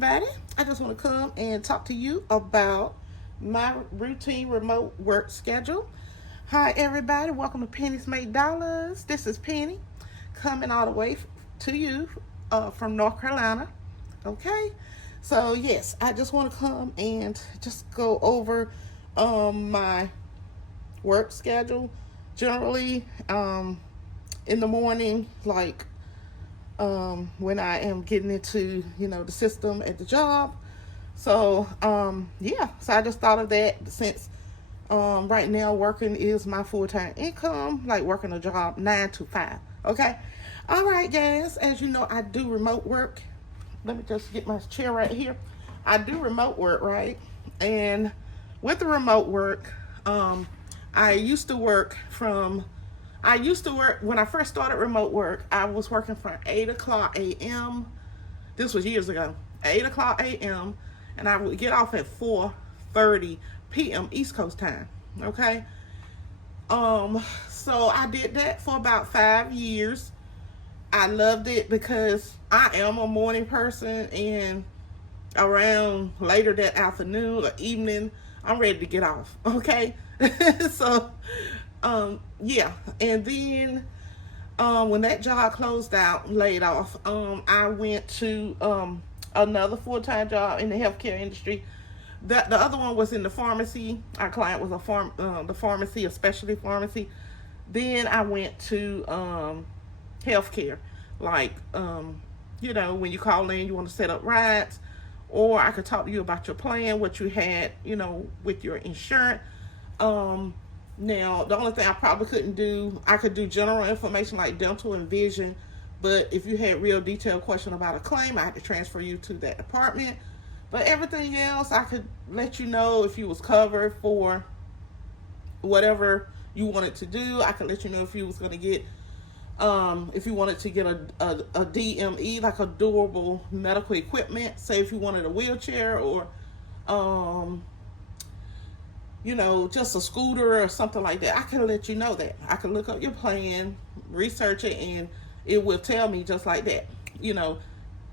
everybody. I just want to come and talk to you about my routine remote work schedule. Hi, everybody. Welcome to Pennies Make Dollars. This is Penny coming all the way to you from North Carolina. Okay. So, yes, I just want to come and just go over my work schedule. Generally, in the morning, like when I am getting into, the system at the job. So, so I just thought of that since right now working is my full-time income, like working a job 9 to 5. Okay. All right, guys. As you know, I do remote work. Let me just get my chair right here. I do remote work, right? And with the remote work, I used to work when I first started remote work, I was working from 8 o'clock a.m. This was years ago. 8 o'clock a.m. and I would get off at 4:30 p.m. East Coast time. Okay. So I did that for about 5 years. I loved it because I am a morning person, and around later that afternoon or evening, I'm ready to get off. Okay. So, yeah. And then, when that job closed out, laid off, I went to, another full-time job in the healthcare industry. The other one was in the pharmacy. Our client was the pharmacy, a specialty pharmacy. Then I went to, healthcare. Like, when you call in, you want to set up rides, or I could talk to you about your plan, what you had, with your insurance. Now, the only thing I probably couldn't do, I could do general information like dental and vision, but if you had real detailed question about a claim, I had to transfer you to that department. But everything else, I could let you know if you was covered for whatever you wanted to do. I could let you know if you was going to get, if you wanted to get a DME, like a durable medical equipment, say if you wanted a wheelchair or, just a scooter or something like that. I can let you know that. I can look up your plan, research it, and it will tell me just like that,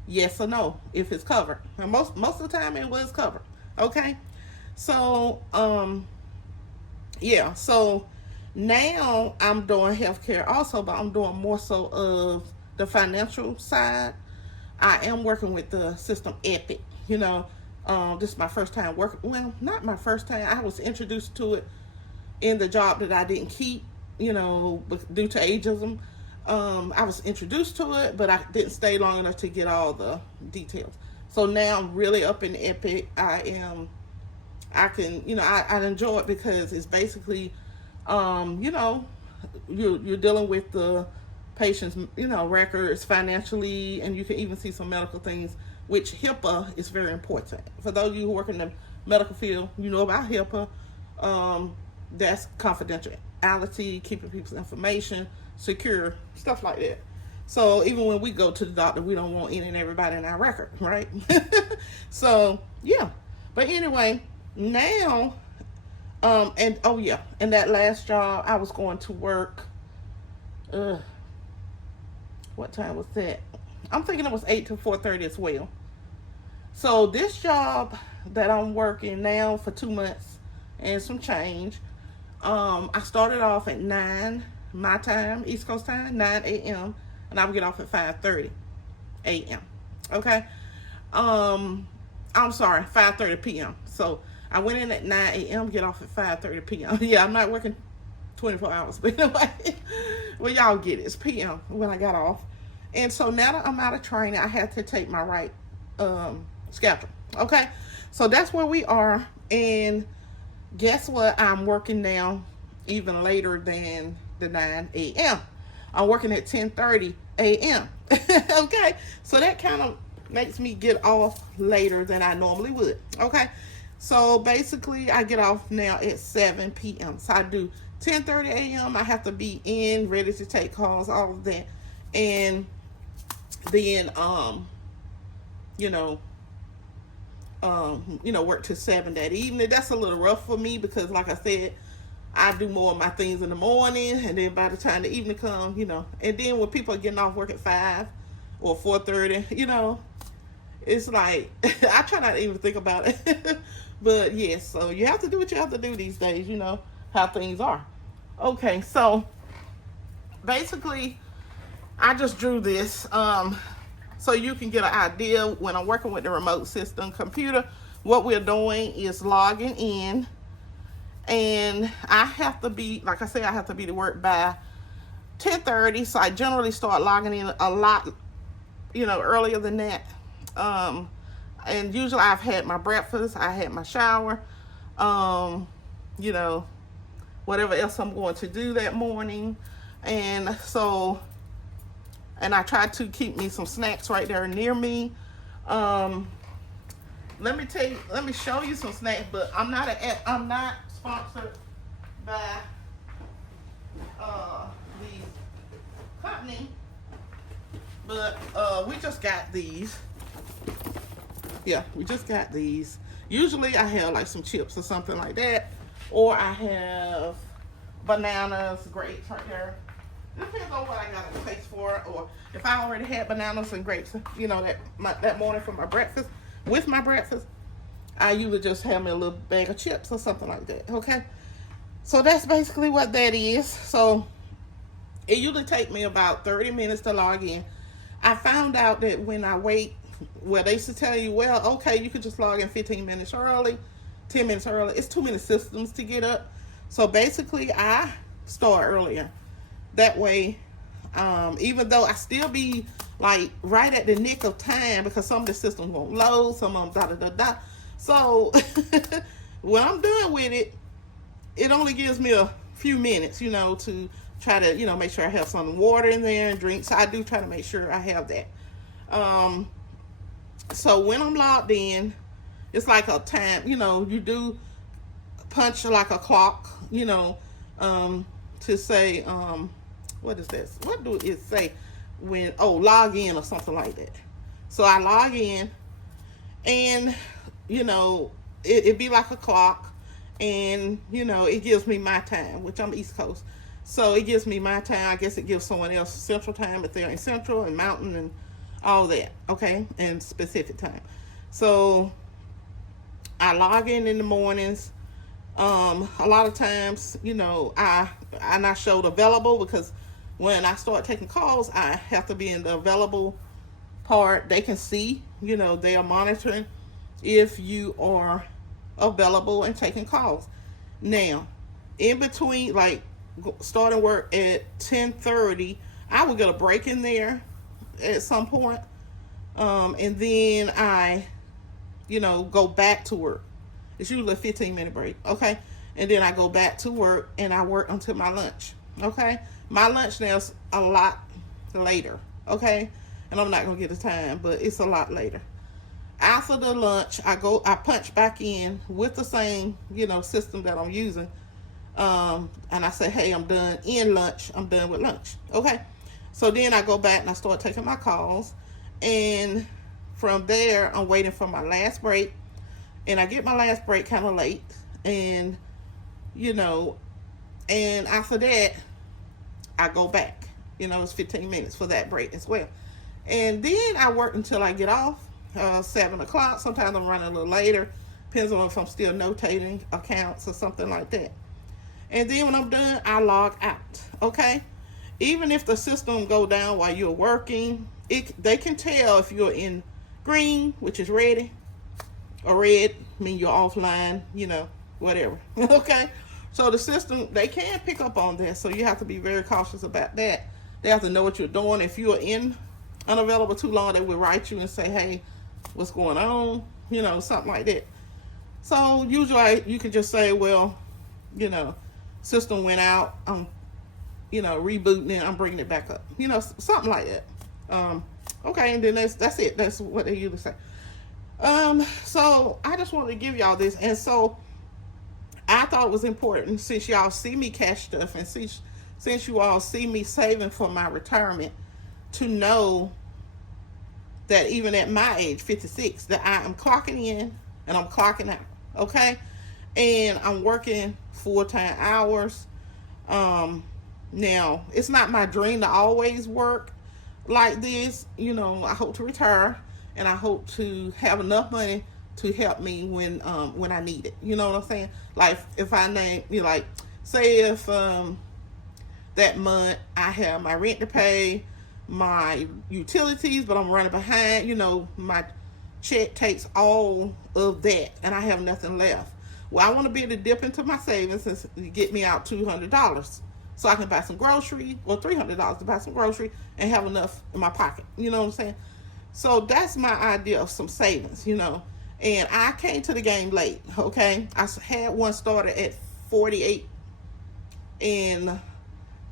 yes or no, if it's covered. And most of the time it was covered. Okay. So, so now I'm doing healthcare also, but I'm doing more so of the financial side. I am working with the system Epic, this is my first time working. Well, not my first time. I was introduced to it in the job that I didn't keep, due to ageism. I was introduced to it, but I didn't stay long enough to get all the details. So now I'm really up in Epic. I enjoy it because it's basically, you're dealing with the patient's, records financially, and you can even see some medical things, which HIPAA is very important. For those of you who work in the medical field, you know about HIPAA. That's confidentiality, keeping people's information secure, stuff like that. So even when we go to the doctor, we don't want any and everybody in our record, right? So, yeah. But anyway, now, and that last job, I was going to work, what time was that? I'm thinking it was 8 to 4:30 as well. So this job that I'm working now for 2 months and some change, I started off at 9 my time, East Coast time, 9 a.m. and I would get off at 5:30 a.m. Okay. I'm sorry, 5:30 p.m. So I went in at 9 a.m., get off at 5:30 p.m. Yeah, I'm not working 24 hours, but anyway, well, y'all get it. It's p.m. when I got off. And so now that I'm out of training, I had to take my right schedule. Okay. So that's where we are. And guess what? I'm working now even later than the 9 a.m. I'm working at 10:30 a.m. Okay. So that kind of makes me get off later than I normally would. Okay. So basically I get off now at 7 p.m. So I do 10:30 a.m. I have to be in, ready to take calls, all of that. And then, work till 7 that evening. That's a little rough for me because, like I said, I do more of my things in the morning, and then by the time the evening comes, and then when people are getting off work at 5 or 4:30, It's like, I try not to even think about it. But yes, so you have to do what you have to do these days, you know, how things are. Okay, so basically, I just drew this so you can get an idea when I'm working with the remote system computer. What we're doing is logging in, and I have to be, like I said, I have to be to work by 10:30. So I generally start logging in a lot, you know, earlier than that. And usually I've had my breakfast, I had my shower, you know, whatever else I'm going to do that morning. And so, and I try to keep me some snacks right there near me. Let me show you some snacks, but I'm not sponsored by the company, but we just got these. Yeah, we just got these. Usually I have like some chips or something like that, or I have bananas, grapes right there. Depends on what I got a taste for, or if I already had bananas and grapes, you know, that morning for my breakfast. With my breakfast, I usually just have me a little bag of chips or something like that. Okay, so that's basically what that is. So it usually takes me about 30 minutes to log in. I found out that when I wait, well, they used to tell you, well, okay, you could just log in 15 minutes early, 10 minutes early. It's too many systems to get up. So basically, I start earlier. That way, even though I still be like right at the nick of time, because some of the systems won't load, some of them da. So when I'm done with it, it only gives me a few minutes, you know, to try to, you know, make sure I have some water in there and drink. So I do try to make sure I have that. So when I'm logged in, it's like a time, you know, you do punch like a clock, you know, to say, what is this? What do it say when, log in or something like that. So I log in, and, you know, it be like a clock, and, you know, it gives me my time, which I'm East Coast. So it gives me my time. I guess it gives someone else Central Time if they're in Central and Mountain and all that, okay, and specific time. So I log in the mornings. A lot of times, you know, I showed available, because when I start taking calls, I have to be in the available part. They can see, you know, they are monitoring if you are available and taking calls. Now, in between, like starting work at 10:30, I will get a break in there at some point, and then I, you know, go back to work. It's usually a 15-minute break, okay? And then I go back to work, and I work until my lunch, okay? My lunch now is a lot later, okay? And I'm not going to get the time, but it's a lot later. After the lunch, I punch back in with the same, you know, system that I'm using, and I say, hey, I'm done in lunch. I'm done with lunch, okay? So then I go back and I start taking my calls, and from there, I'm waiting for my last break. And I get my last break kind of late, and, you know, and after that, I go back. You know, it's 15 minutes for that break as well. And then I work until I get off, 7 o'clock. Sometimes I'm running a little later. Depends on if I'm still notating accounts or something like that. And then when I'm done, I log out, okay? Even if the system go down while you're working, they can tell if you're in green, which is ready, or red, mean you're offline, you know, whatever. Okay? So the system, they can pick up on that, so you have to be very cautious about that. They have to know what you're doing. If you're unavailable too long, they will write you and say, hey, what's going on? You know, something like that. So usually you can just say, well, you know, system went out, I'm, you know, rebooting it, I'm bringing it back up. You know, something like that. Okay, and then that's it. That's what they usually say. So I just wanted to give y'all this, and so I thought it was important, since y'all see me cash stuff, and since you all see me saving for my retirement, to know that even at my age, 56, that I am clocking in and I'm clocking out, okay? And I'm working full-time hours. Now, it's not my dream to always work like this. You know, I hope to retire and I hope to have enough money to help me when I need it. You know what I'm saying? Like if I name you know, like say if that month I have my rent to pay, my utilities, but I'm running behind, you know, my check takes all of that and I have nothing left. Well, I want to be able to dip into my savings and get me out $200 so I can buy some groceries, or $300 to buy some groceries and have enough in my pocket. You know what I'm saying? So that's my idea of some savings, you know. And I came to the game late, okay? I had one started at 48 and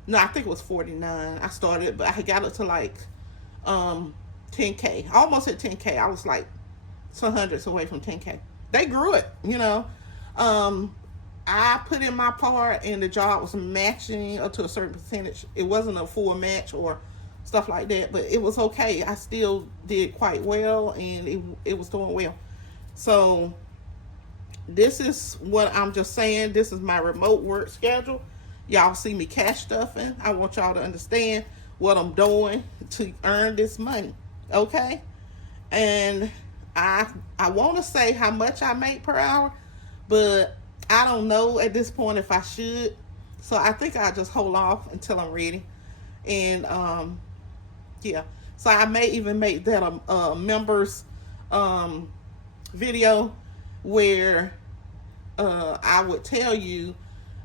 no, I think it was 49. I started, but I got it to like 10K. Almost at 10K. I was like some hundreds away from 10K. They grew it, you know. I put in my part and the job was matching up to a certain percentage. It wasn't a full match or stuff like that, but it was okay. I still did quite well and it was doing well. So this is what I'm just saying. This is my remote work schedule. Y'all see me cash stuffing. I want y'all to understand what I'm doing to earn this money, okay? And I want to say how much I make per hour, but I don't know at this point if I should. So I think I'll just hold off until I'm ready. And yeah, so I may even make that a members video where I would tell you,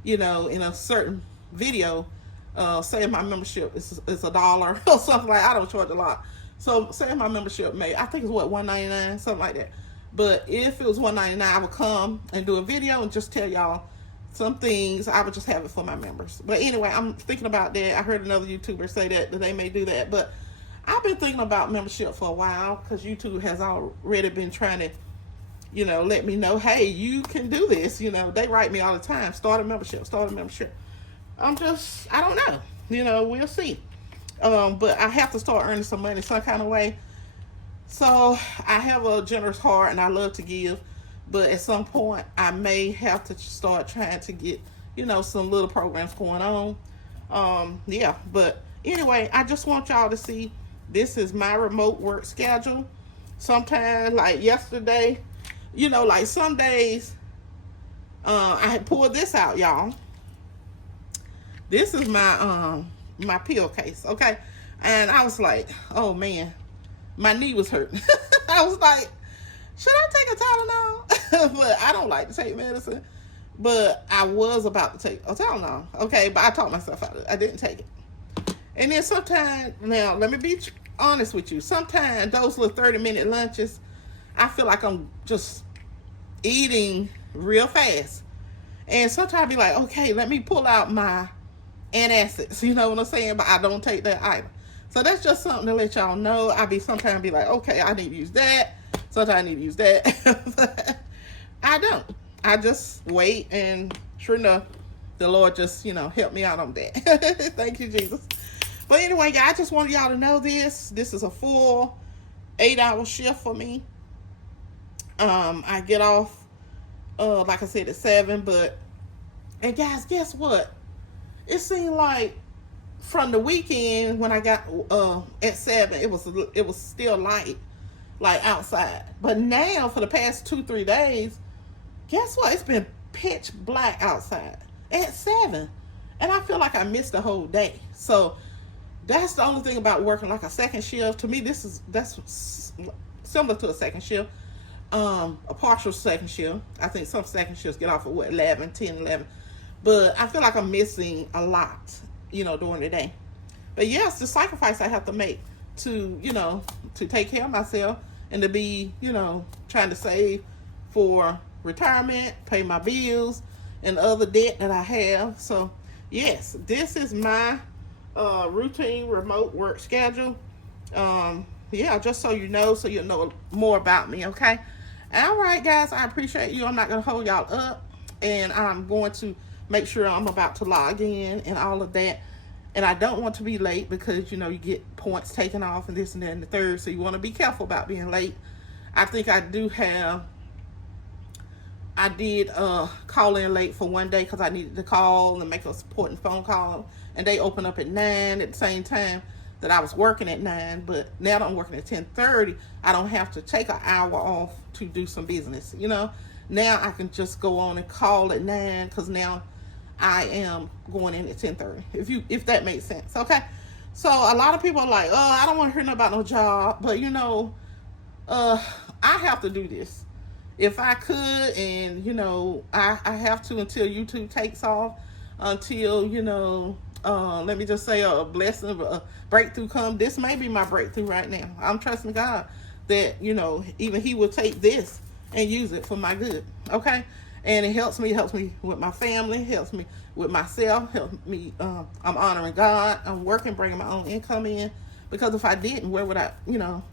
you know, in a certain video, say my membership is $1 or something like. I don't charge a lot. So say my membership I think it's what, $1.99, something like that. But if it was $1.99, I would come and do a video and just tell y'all some things. I would just have it for my members. But anyway, I'm thinking about that. I heard another YouTuber say that they may do that. But I've been thinking about membership for a while because YouTube has already been trying to, you know, let me know, hey, you can do this. You know, they write me all the time, start a membership. I don't know. You know, we'll see. But I have to start earning some money some kind of way. So I have a generous heart and I love to give. But at some point, I may have to start trying to get, you know, some little programs going on. Yeah, but anyway, I just want y'all to see this is my remote work schedule. Sometimes, like yesterday, you know, like some days, I had pulled this out, y'all. This is my my pill case, okay? And I was like, oh man, my knee was hurting. I was like, should I take a Tylenol? But I don't like to take medicine. But I was about to take a Tylenol, okay? But I talked myself out of it. I didn't take it. And then sometimes, now let me be honest with you. Sometimes those little 30-minute lunches, I feel like I'm just eating real fast. And sometimes I be like, okay, let me pull out my antacids, you know what I'm saying? But I don't take that either. So that's just something to let y'all know. Sometimes be like, okay, I need to use that. Sometimes I need to use that. But I don't. I just wait, and sure enough, the Lord just, you know, help me out on that. Thank you, Jesus. But anyway, guys, I just wanted y'all to know this. This is a full 8-hour shift for me. I get off, like I said, at 7. And guys, guess what? It seemed like from the weekend when I got at 7, it was still light, like outside. But now for the past 2-3 days, guess what? It's been pitch black outside at 7, and I feel like I missed the whole day. So that's the only thing about working like a second shift. To me, that's similar to a second shift, a partial second shift. I think some second shifts get off at 11. But I feel like I'm missing a lot, you know, during the day. But yes, the sacrifice I have to make to, you know, to take care of myself and to be, you know, trying to save for retirement, pay my bills, and other debt that I have. So yes, this is my routine remote work schedule. Yeah, just so you know more about me, okay? All right, guys, I appreciate you. I'm not going to hold y'all up, and I'm going to make sure I'm about to log in and all of that. And I don't want to be late because, you know, you get points taken off and this and that and the third. So you want to be careful about being late. I think I did call in late for one day because I needed to call and make a supporting phone call. And they open up at 9 at the same time. that I was working at 9, but now that I'm working at 10:30, I don't have to take an hour off to do some business, you know. Now I can just go on and call at 9 because now I am going in at 10:30, if that makes sense, okay? So a lot of people are like, oh, I don't want to hear nothing about no job, but you know, I have to do this. If I could, and you know, I have to until YouTube takes off, until, you know, let me just say a blessing, a breakthrough come. This may be my breakthrough right now. I'm trusting God that, you know, even he will take this and use it for my good, okay? And it helps me with my family, helps me with myself, helps me, I'm honoring God, I'm working, bringing my own income in, because if I didn't, where would I, you know,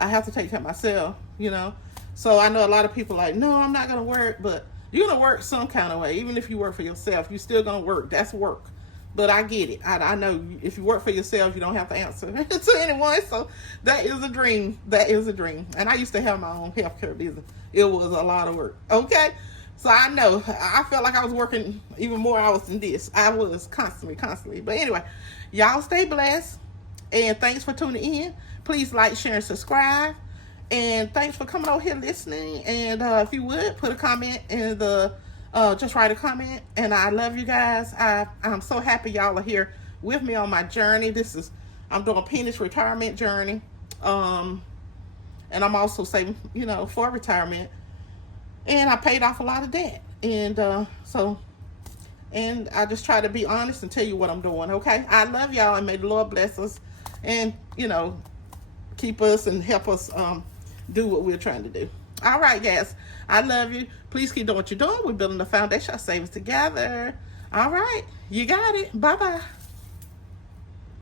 I have to take care of myself, you know. So I know a lot of people like, no, I'm not going to work, but you're going to work some kind of way. Even if you work for yourself, you're still going to work. That's work. But I get it. I know if you work for yourself, you don't have to answer to anyone. So that is a dream. That is a dream. And I used to have my own healthcare business. It was a lot of work. Okay? So I know. I felt like I was working even more hours than this. I was constantly. But anyway, y'all stay blessed. And thanks for tuning in. Please like, share, and subscribe. And thanks for coming over here listening. And if you would, put a comment in the, just write a comment. And I love you guys. I'm so happy y'all are here with me on my journey. I'm doing a penis retirement journey. And I'm also saving, you know, for retirement. And I paid off a lot of debt. And and I just try to be honest and tell you what I'm doing, okay? I love y'all, and may the Lord bless us and, you know, keep us and help us do what we're trying to do. All right, guys. I love you. Please keep doing what you're doing. We're building the foundation. Our savings together. All right. You got it. Bye-bye.